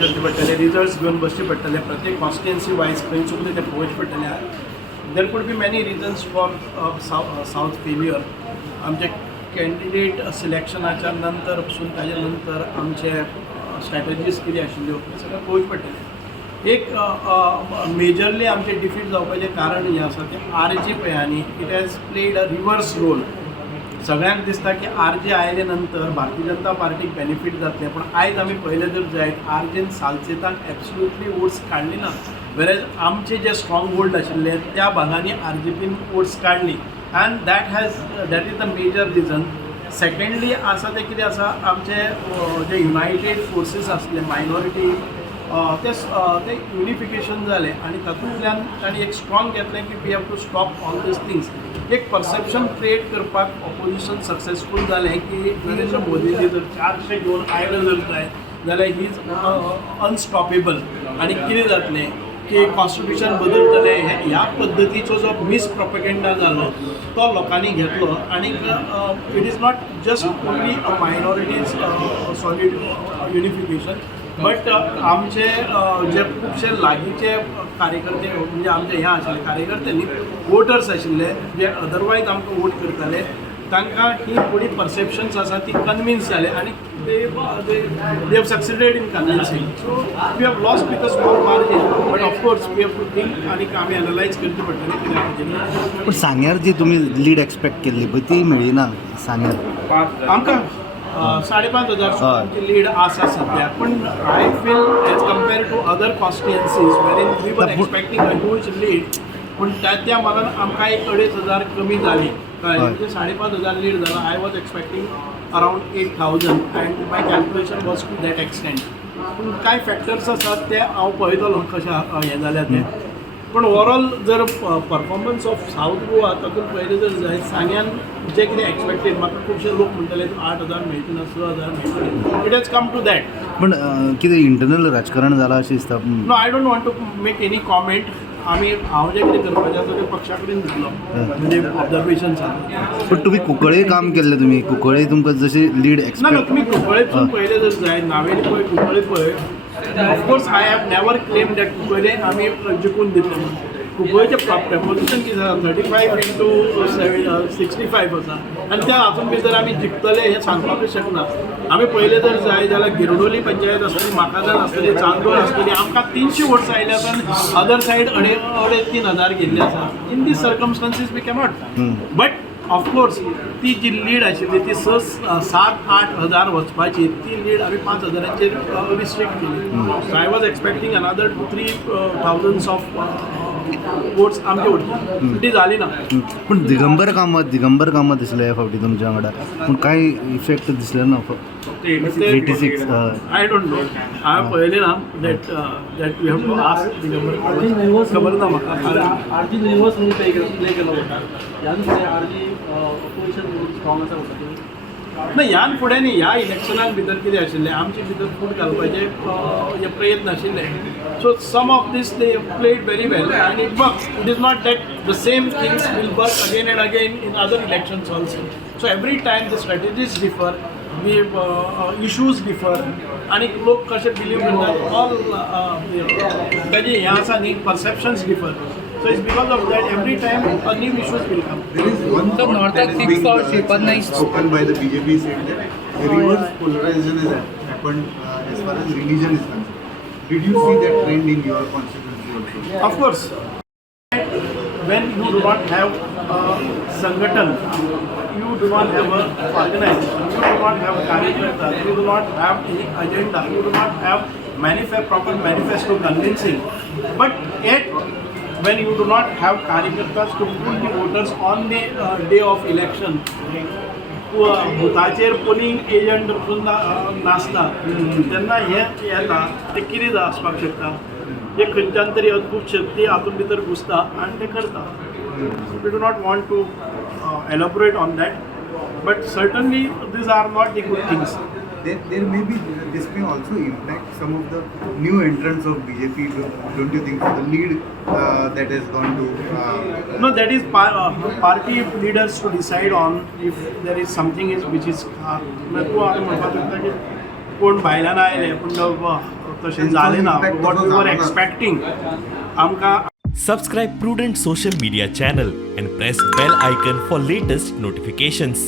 करचे पडटले, रिजल्ट्स घेवन बसचे पडटले, प्रत्येक कॉन्स्टिट्युएन्सी वायज खंय चुकले ते पळोवचे पडटले. There could be many reasons for south failure. आमचे कॅन्डिडेट सिलेक्शनाच्या नंतर पसून ताजे नंतर आमचे स्ट्रॅटजीज कितें आशिल्ल्यो ते सगळें पळोवचे पडटलें. एक मेजरली आमचे डिफीट जावपाचें कारण हें आसा की RJ पळय it has played a reverse role. सगळ्यांक दिसता की RJ आयले नंतर भारतीय जनता पार्टीक बेनिफीट जातलें, पण आयज आमी पळयलें जर जायत RJन सालसेताक एब्सोल्युटली वोट्स काडली ना. वेरेज आमचे जे स्ट्रॉंग होल्ड आशिल्ले त्या भागांनी RJPन वोट्स काडली and that is the major reason. Secondly आसा ते कितें आसा, आमचे जे युनायटेड फोर्सीस आसले मायनॉरिटी ते युनिफिकेशन जालें आनी तातूंतल्यान तांणी एक स्ट्रॉंग घेतलें की we have to stop all these things. एक परसेप्शन क्रिएट करपाक ऑपोजिशन सक्सेसफूल जालें की नरेंद्र मोदीजी जर 400 घेवन आयलो जर जायत जाल्यार ही इज अनस्टॉपेबल. आनी कितें जातलें की कॉन्स्टिट्यूशन बदलतले ह्या पद्दतीचो जो मिस प्रोपेगेंडा जालो तो लोकांनी घेतलो. आनी it is not just only a minorities solid unification but आमचे जे खुबशे लागींचे कार्यकर्ते म्हणजे आमचे हे आशिल्ले कार्यकर्ते न्ही, वोटर्स आशिल्ले जे अदरवायज आमकां वोट करताले, तांकां ही थोडी परसेप्शन्स आसा ती कन्विन्स जाले आनी they have succeeded in convincing. So we have lost with a small margin but of course we have to think आनी आमी एनालायज करचें पडटलें कित्याक. पण सांग्यार जी तुमी लीड एक्सपेक्ट केल्ली पळय ती मेळ्ळी ना सांग्यार. आमकां 5,500 लीड आसा सध्या, पण I feel as compared to other constituencies वेरीन we were expecting a huge lead, पण त्या मानान आमकां एक 2,500 कमी जाली. म्हणजे 5,500 लीड जाला. I was expecting around 8,000 and my calculation was to that extent. पूण कांय फॅक्टर्स आसात ते हांव पळयतलो कशें हें जाल्यार तें. पण ओवरऑल जर परफॉर्मन्स ऑफ साऊथ गोवा तातूंत पळयलें जर जायत सांग्यान जे कितें एक्सपेक्टेड, म्हाका खुबशे लोक म्हणटले 8,000 मेळची ना 6,000 मेळटले. It has come to that. पण कितें इंटरनल राजकारण जालां अशें दिसता. No I don't want to make any comment. हांव जें कितें करपाचें आसा तें पक्षा कडेन दितलो म्हणजे ऑब्जर्वेशन्स आसा. पण तुमी कुंकळे काम केल्लें, तुमी कुंकळे तुमकां जशी लीड ना एक्सपेक्ट. तुमी कुंकळेसून पळयलें जर जायत नावेली पळय कुंकळे पळय. Of course I have never claim that Cuncolim आमी जिखून दितले म्हणून. कुंकळेचें प्रपोजिशन कितें आसा 35 into 65 आसा आनी त्या हातूंत भितर आमी जिखतले हें सांगपाकूच शकना. आमी पळयलें जर जाय जाल्यार गिरोडोली पंचायत आसतली, म्हाकाजान आसतली, चांदोर आसतली, आमकां 300 वोट्स आयले आसा आनी अदर सायड 3,500 गेल्ले आसा. In these circumstances we cannot. But of course ती जी लीड आशिल्ली ती 7-8 हजार वचपाची ती लीड आमी 5,000चेर रिस्ट्रिक्ट केली. So I was expecting another 3,000 of votes आमचे वोट ती जाली ना. पण दिगंबर कामत दिसलें ह्या फावटी तुमच्या वांगडा, पूण कांय इफेक्ट दिसले ना. 86 आय डोंट नो. हांवें पळयलें ना that we have to ask Digambar. खबर ना म्हाका. RJ रिवर्स रोल प्ले केलो वता. ह्यान फुडें RJ ऑपोजिशन स्ट्रॉंग आसा वता. ना ह्यान फुडें न्ही, ह्या इलेक्शनाक भितर कितें आशिल्लें आमचे भितर फूट घालपाचे हे प्रयत्न आशिल्ले. So some of these they played very well आनी it works. It is not that the same things will work again and again in other elections also. So every time the strategies differ, issues differ आनी लोक कशें believe करतात all ताजें हें आसा न्ही perceptions differ. So it's because of that every time a new issues will come. There is one So North that is Six being or Shepard spoken by the BJP said that the reverse polarization has happened as far as religion is concerned. Did you see that trend in your constituency also? Of course, when you do not have a Sangathan, you do not have an organization, you do not have a Karyakarta, you do not have any agenda, you do not have proper manifesto convincing, but yet when you do not have Karyakartas to pull the voters on the day of election, भुताचेर polling agent नासता तेन्ना हें येता तें कितें आसपाक शकता. एक खंयच्यान तरी अद्भुत शक्ती हातूंत भितर घुसता आनी तें करता. We do not want to elaborate on that, but certainly these are not the good things. There may be, this may also impact some of the new entrants of BJP, don't you think, for the lead that has gone to... No, that is party leaders to decide on if there is something which is... तूं हांवें म्हणपाक शकता की कोण भायल्यान आयले पूण तशें जालें ना impact वॉट तसो वी वर जालो ना. एक्सपेक्टींग आमकां Subscribe Prudent social media channel and press bell icon for latest notifications.